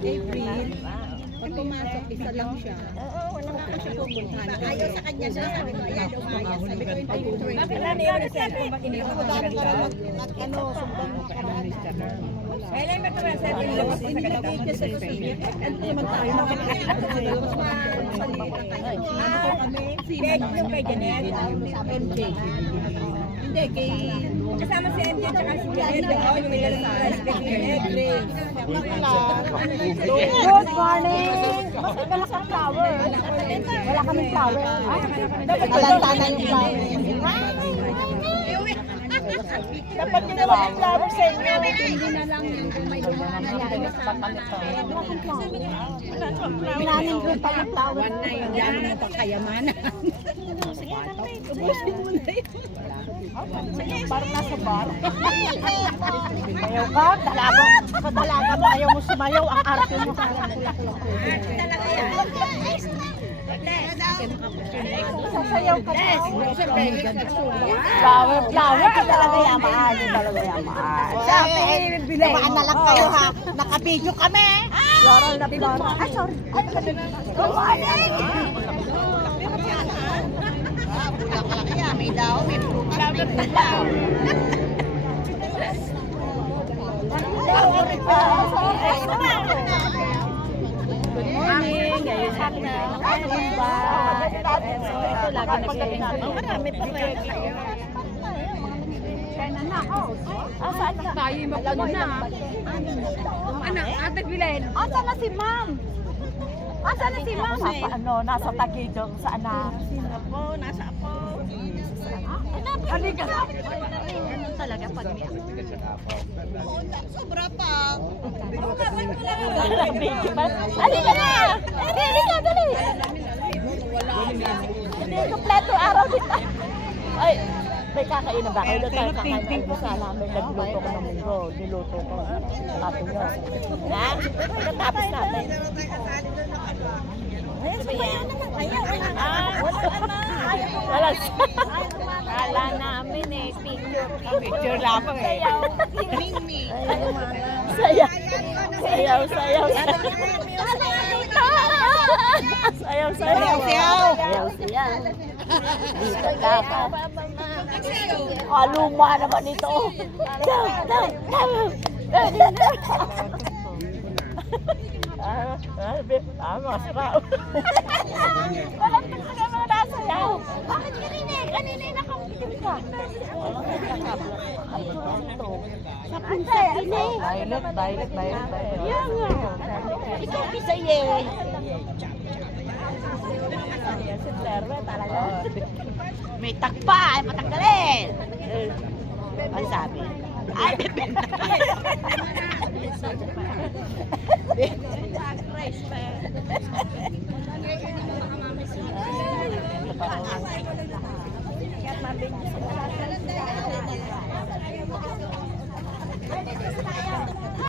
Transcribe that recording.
April. Pag pumasok, isa lang siya. Oo, walang Ako siya pupuntahan. Ayaw sa kanya siya. Sabi ko, ayan, umaya. Sabi ko, hindi ko rin. Bakit lang niya yung cellphone? Bakit hindi ko Dami para sundan na karaan. Kailan ba ito yung cellphone? Ilabas mo sa ganito? Hindi sa susunod. Ano naman tayo makakita? Page yung kay Janet. MJ. Hindi, kay... Kasama si MJ tsaka si Janet. Oo, yung may dalang prize kay Janet. Good morning! Mas wala kang flower. Wala kaming flower. Alanta na yung flower. Dapat din naman yung flower sa inyo. Hindi na lang yung may Minanin ko pa yung flower. One na yung dami ng pagkayamanan. Ubusin mo na yun. Parang nasa bar. Ayaw ka, dalaga. Sa dalaga mo, ayaw mo sumayaw. Ang arte mo. Sasayaw ka na. Flower, flower. Talaga yamaan. Talaga yamaan. Dumaan na lang kayo ha. Nakabidyo kami. Floral na floral. Ay, sorry. Ay, good morning. May daw, may prutas, may prutas. Good morning, ngayon sa akin na nakatumba. Ito lagi nagkain. Marami pa rin. Kaya na ako. Saan ka? Tayo yung magpuna. Anak, Ate Bilen. Asan na si ma'am? Asan na si ma'am? Nasa Tagidong sa anak. Apo, nasa apo. Halika. Ganun talaga pag may ako. Sobra pa. Halika na! Halika, dali! Hindi kompleto araw dito. Ay, may kakainan ba? Kaya tayo kakain ng almusal namin. Nagluto ko ng munggo. Niluto ko. Ato nyo. Ha? Natapos natin. Wala. Kala namin eh, picture. Picture lamang eh. Sayaw. Sayaw, sayaw. Sayaw, sayaw. Sayaw, sayaw. Dito dapat. Luma naman ito. Masarap. Walang talaga mga nasayaw. Bakit kanina nakakitim ka? Violet. Yan nga. Ikaw kisa yun. Si Terwe talaga. May takpa, ay patanggalin. Ang sabi. Ay, bebe.